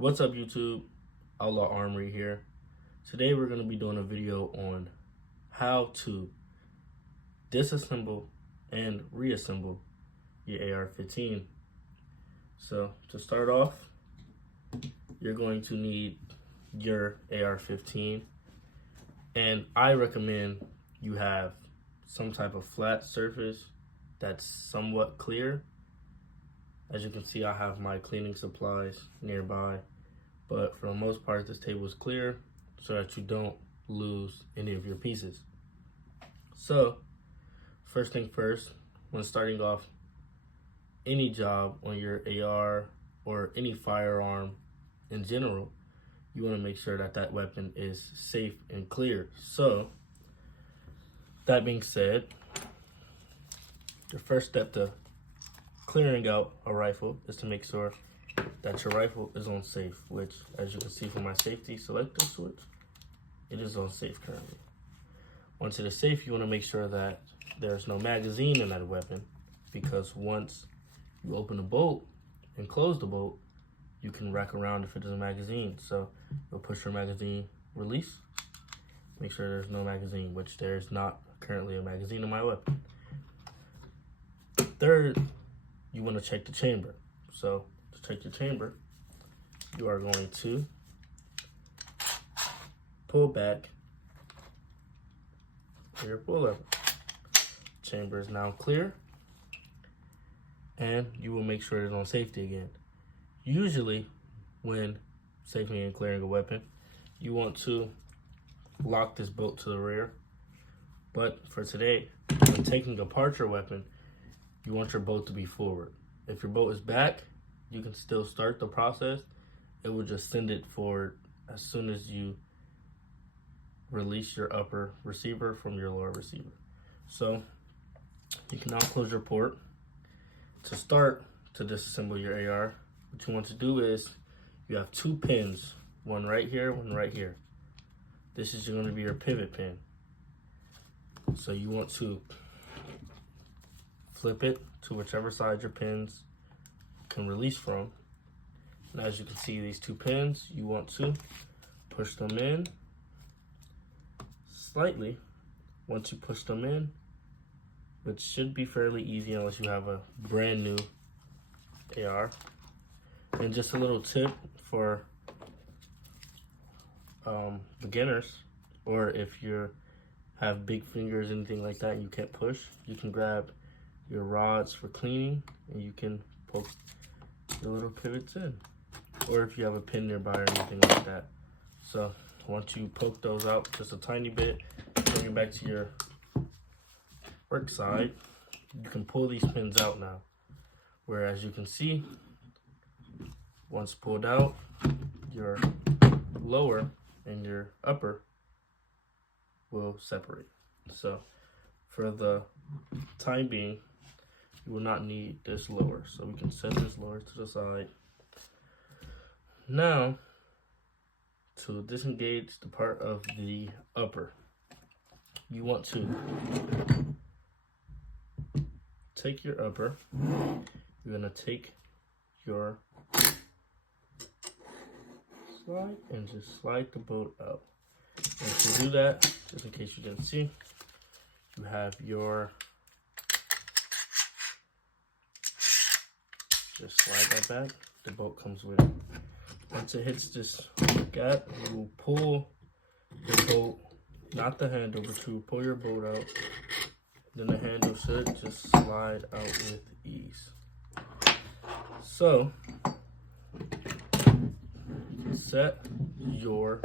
What's up, YouTube? Outlaw Armory here. Today we're going to be doing a video on how to disassemble and reassemble your AR-15. So to start off, you're going to need your AR-15, and I recommend you have some type of flat surface that's somewhat clear. As you can see, I have my cleaning supplies nearby, but for the most part, this table is clear so that you don't lose any of your pieces. So, first thing first, when starting off any job on your AR or any firearm in general, you want to make sure that that weapon is safe and clear. So, that being said, the first step to clearing out a rifle is to make sure that your rifle is on safe, which, as you can see from my safety selector switch, it is on safe currently. Once it is safe, you want to make sure that there's no magazine in that weapon, because once you open the bolt and close the bolt, you can rack around if it is a magazine. So you'll push your magazine release, make sure there's no magazine, which there is not currently a magazine in my weapon. Third, you want to check the chamber. So to check your chamber, you are going to pull back your pull lever. Chamber is now clear, and you will make sure it is on safety again. Usually, when safely and clearing a weapon, you want to lock this bolt to the rear. But for today, when taking apart your weapon, you want your bolt to be forward. If your bolt is back, you can still start the process. It will just send it forward as soon as you release your upper receiver from your lower receiver. So you can now close your port. To start to disassemble your AR, what you want to do is you have two pins, one right here, one right here. This is going to be your pivot pin. So you want to flip it to whichever side your pins can release from. And as you can see, these two pins, you want to push them in slightly. Once you push them in, which should be fairly easy unless you have a brand new AR. And just a little tip for beginners, or if you have big fingers, anything like that, and you can't push, you can grab your rods for cleaning and you can poke the little pivots in, or if you have a pin nearby or anything like that. So once you poke those out just a tiny bit, bring it back to your work side, you can pull these pins out now, where as you can see, once pulled out, your lower and your upper will separate. So for the time being, you will not need this lower, so we can set this lower to the side. Now, to disengage the part of the upper, you want to take your upper, you're going to take your slide and just slide the bolt out. And to do that, just in case you didn't see, you have your, just slide that back, the bolt comes with it. Once it hits this gap, you will pull the bolt, not the handle, but you will pull your bolt out. Then the handle should just slide out with ease. So, you can set your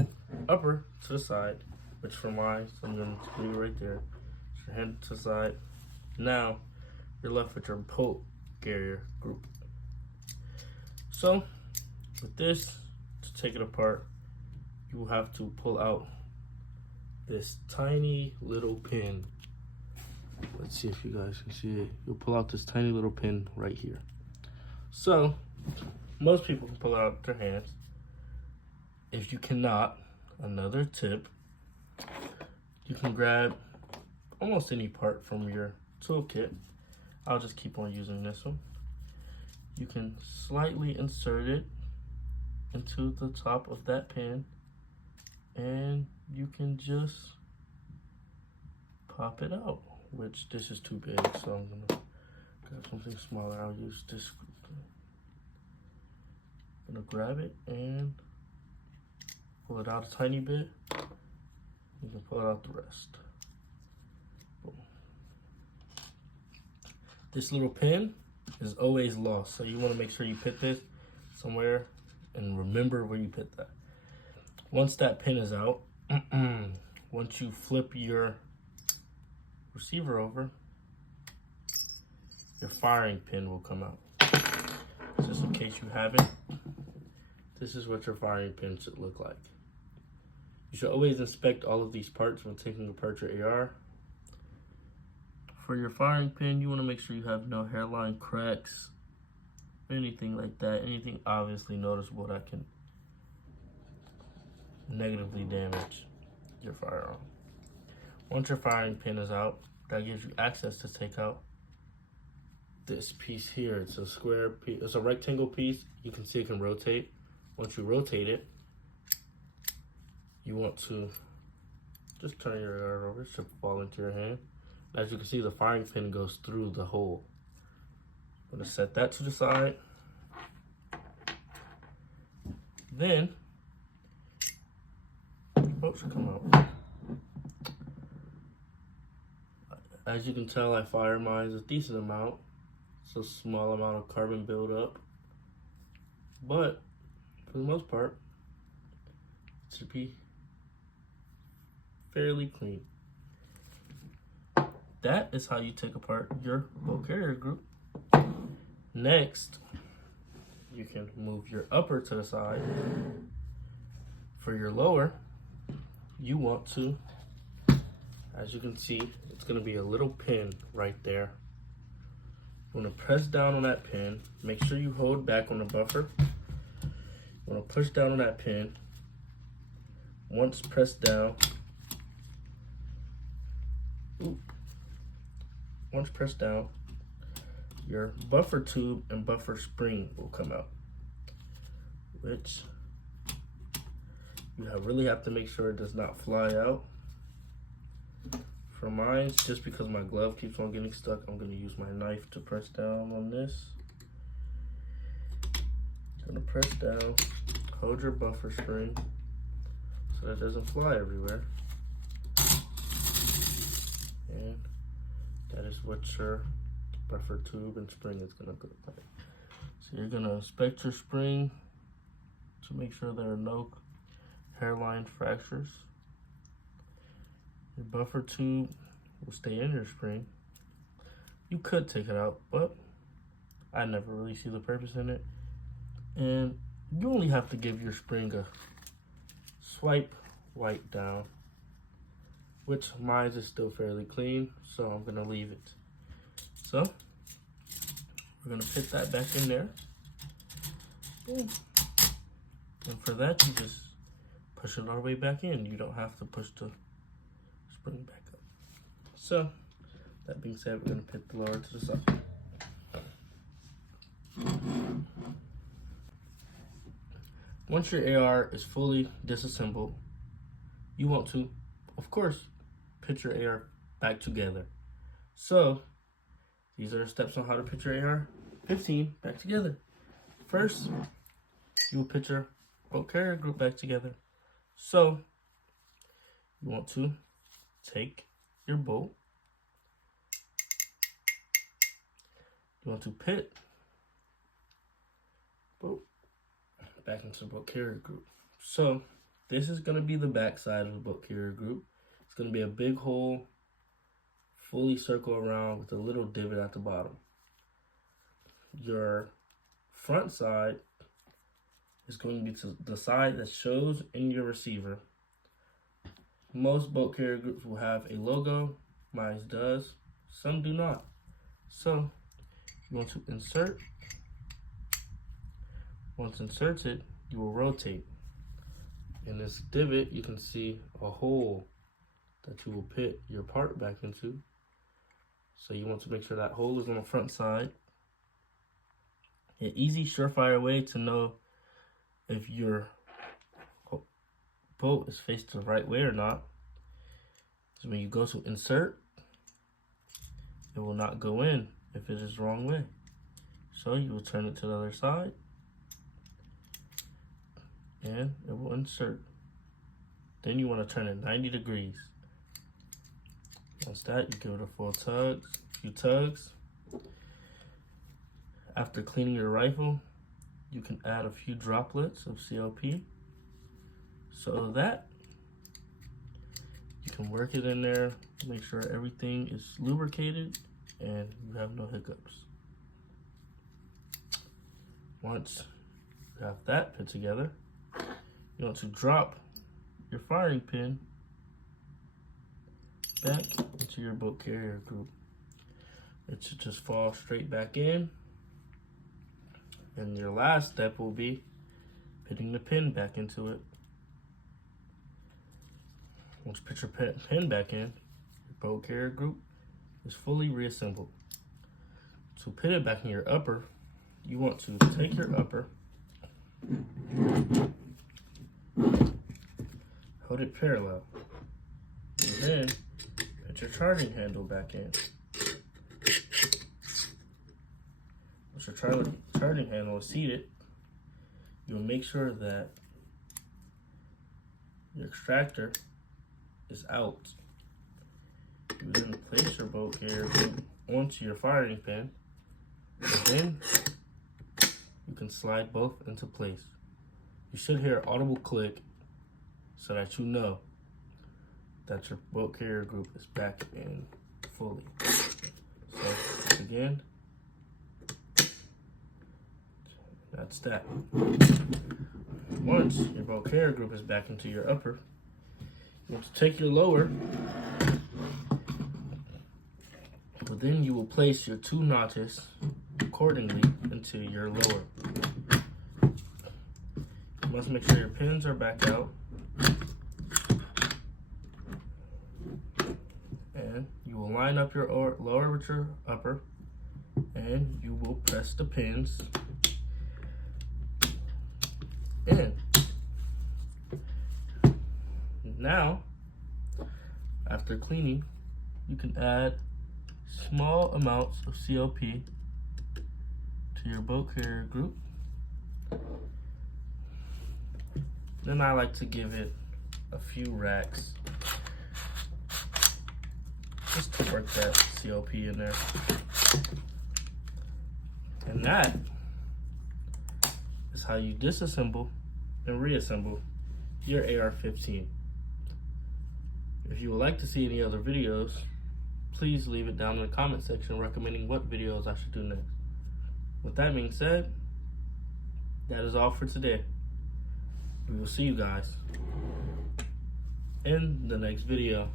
upper to the side, which for mine, so I'm going to leave it right there. Your hand to the side. Now, you're left with your bolt carrier group. So, with this, to take it apart, you will have to pull out this tiny little pin. Let's see if you guys can see it. You'll pull out this tiny little pin right here. So, most people can pull it out with their hands. If you cannot, another tip, you can grab almost any part from your toolkit. I'll just keep on using this one. You can slightly insert it into the top of that pin, and you can just pop it out, which this is too big, so I'm gonna grab something smaller. I'll use this. I'm gonna grab it and pull it out a tiny bit. You can pull out the rest. Boom. This little pin is always lost, so you want to make sure you put this somewhere and remember where you put that. Once that pin is out, once you flip your receiver over, your firing pin will come out. Just in case you haven't, this is what your firing pin should look like. You should always inspect all of these parts when taking apart your AR. For your firing pin, you want to make sure you have no hairline cracks, anything like that, anything obviously noticeable that can negatively damage your firearm. Once your firing pin is out, that gives you access to take out this piece here. It's a square piece, it's a rectangle piece. You can see it can rotate. Once you rotate it, you want to just turn your AR over. It should fall into your hand. As you can see, the firing pin goes through the hole. I'm gonna set that to the side. Then, bolt should come out. As you can tell, I fire mine a decent amount. It's a small amount of carbon buildup, but for the most part, it should be fairly clean. That is how you take apart your bolt carrier group. Next, you can move your upper to the side. For your lower, you want to, as you can see, it's going to be a little pin right there. You want to press down on that pin. Make sure you hold back on the buffer. You want to push down on that pin. Once pressed down, once pressed down, your buffer tube and buffer spring will come out, which you really have to make sure it does not fly out. For mine, just because my glove keeps on getting stuck, I'm going to use my knife to press down on this. I'm going to press down, hold your buffer spring so that it doesn't fly everywhere. And that is what your buffer tube and spring is going to look like. So you're going to inspect your spring to make sure there are no hairline fractures. Your buffer tube will stay in your spring. You could take it out, but I never really see the purpose in it. And you only have to give your spring a swipe white down, which mine is still fairly clean, so I'm gonna leave it. So we're gonna put that back in there. Boom. And for that, you just push it all the way back in. You don't have to push the spring back up. So that being said, we're gonna put the lower to the side. Once your AR is fully disassembled, you want to, of course, put your AR back together. So these are the steps on how to put your AR-15 back together. First, you will put your bolt carrier group back together. So you want to take your bolt. You want to put bolt back into the bolt carrier group. So this is going to be the back side of the bolt carrier group. It's going to be a big hole, fully circle around with a little divot at the bottom. Your front side is going to be to the side that shows in your receiver. Most bolt carrier groups will have a logo. Mine does. Some do not. So you want to insert. Once inserted, you will rotate. In this divot, you can see a hole that you will put your part back into. So you want to make sure that hole is on the front side. An easy, surefire way to know if your bolt is faced the right way or not. So when you go to insert, it will not go in if it is the wrong way. So you will turn it to the other side and it will insert. Then you want to turn it 90 degrees. Once that, you give it a few tugs. After cleaning your rifle, you can add a few droplets of CLP so that you can work it in there, make sure everything is lubricated and you have no hiccups. Once you have that put together, you want to drop your firing pin back into your bolt carrier group. It should just fall straight back in. And your last step will be putting the pin back into it. Once you put your pin back in, your bolt carrier group is fully reassembled. To put it back in your upper, you want to take your upper, hold it parallel, and then put your charging handle back in. Once your charging handle is seated, you'll make sure that your extractor is out. You then place your bolt carrier onto your firing pin, and then you can slide both into place. You should hear an audible click so that you know that your bolt carrier group is back in fully. So again, that's that. Once your bolt carrier group is back into your upper, you want to take your lower, but then you will place your 2 notches accordingly into your lower. You must make sure your pins are back out, and you will line up your lower with your upper, and you will press the pins in. Now, after cleaning, you can add small amounts of CLP to your bolt carrier group. Then I like to give it a few racks just to work that CLP in there. And that is how you disassemble and reassemble your AR-15. If you would like to see any other videos, please leave it down in the comment section recommending what videos I should do next. With that being said, that is all for today. We will see you guys in the next video.